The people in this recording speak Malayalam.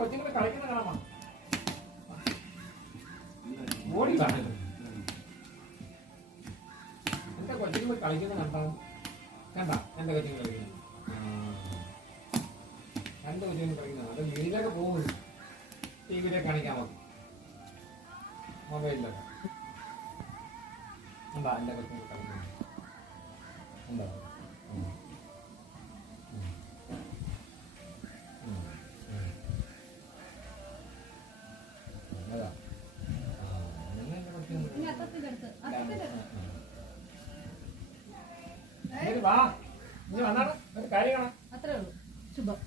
കൊച്ചുങ്ങളെ കളിക്കുന്ന കാണാമോ? ഓടി കാണുന്നു. എന്റെ കൊച്ചുങ്ങൾ കളിക്കുന്ന കണ്ടോ? കണ്ട എന്റെ കൊച്ചുങ്ങൾ കളിക്കുന്നു. രണ്ട് കൊച്ചുങ്ങൾ കളിക്കുന്നത് അത് വീട്ടിലൊക്കെ പോകുന്നു. ടിവിയിലൊക്കെ കാണിക്കാൻ മതി, മൊബൈലിലൊക്കെ. എന്താ എന്റെ കൊച്ചുങ്ങൾ കളിക്കുന്നത്? എന്താ വാ, ഇനി വന്നാണ് ഒരു കാര്യം കാണാം. അത്രേ ഉള്ളൂ. ശുഭം.